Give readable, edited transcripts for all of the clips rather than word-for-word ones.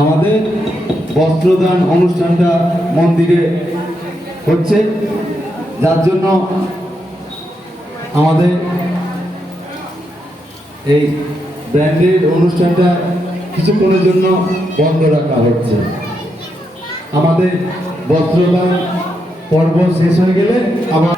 আমাদের বস্ত্রদান অনুষ্ঠানটা মন্দিরে হচ্ছে, যার জন্য আমাদের এই ব্যান্ডের অনুষ্ঠানটা কিছুক্ষণের জন্য বন্ধ রাখা হচ্ছে। আমাদের বস্ত্রদান পর্ব শেষ হয়ে গেলে আবার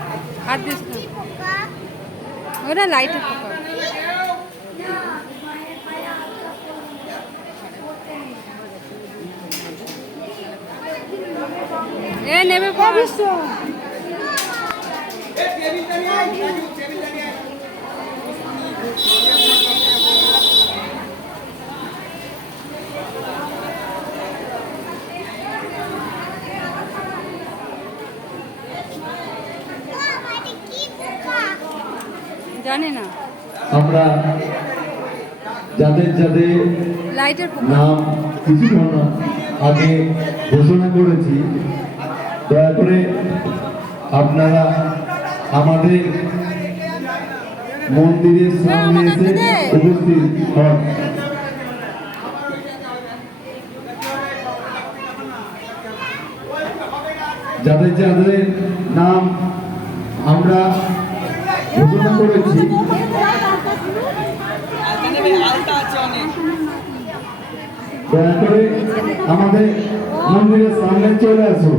নেবে জানি না আমরা যাদের যাদের নাম কিছুক্ষণ আগে ঘোষণা করেছি, দয়া করে আপনারা আমাদের মন্দিরের সামনে এসে উপস্থিত হন। যাদের যাদের নাম আমরা ঘোষণা করেছি, দয়া করে আমাদের মন্দিরের সামনে চলে আসুন।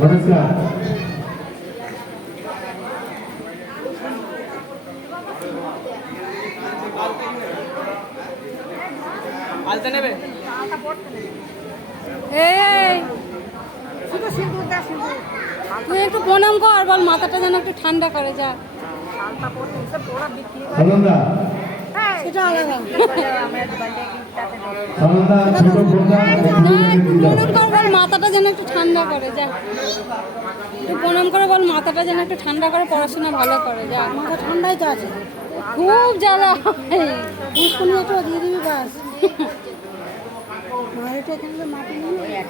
নমস্কার। আলতা নেবে? তুই একটু প্রণাম কর, বল মাথাটা যেন একটু ঠান্ডা করে যা। সেটা আলাদা। প্রণাম কর, বল মাথাটা যেন একটু ঠান্ডা করে যা। একটু প্রণাম করে বল মাথাটা যেন একটু ঠান্ডা করে, পড়াশোনা ভালো করে যা। মাথা ঠান্ডাই তো আছে, খুব জ্বালা হয়। একটু দিয়ে দিবি বাস। মাটিটা এখানে মাটি নিয়ে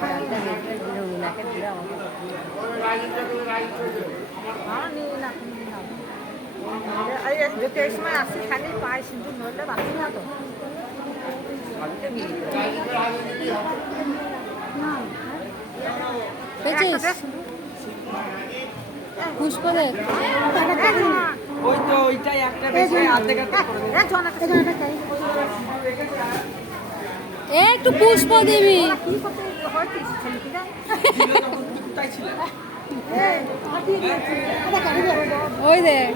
সময় আসি খালি পায়ে সিঁদুর নড়লে বাঁচি না তো। পুষ্প দেখ একটু পুষ্প দিবি। ওই দেখ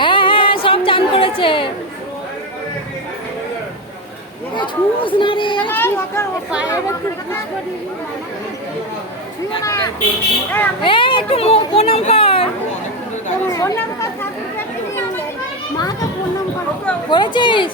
হ্যাঁ হ্যাঁ সব চান করেছে। একটু প্রণাম কর। করেছিস?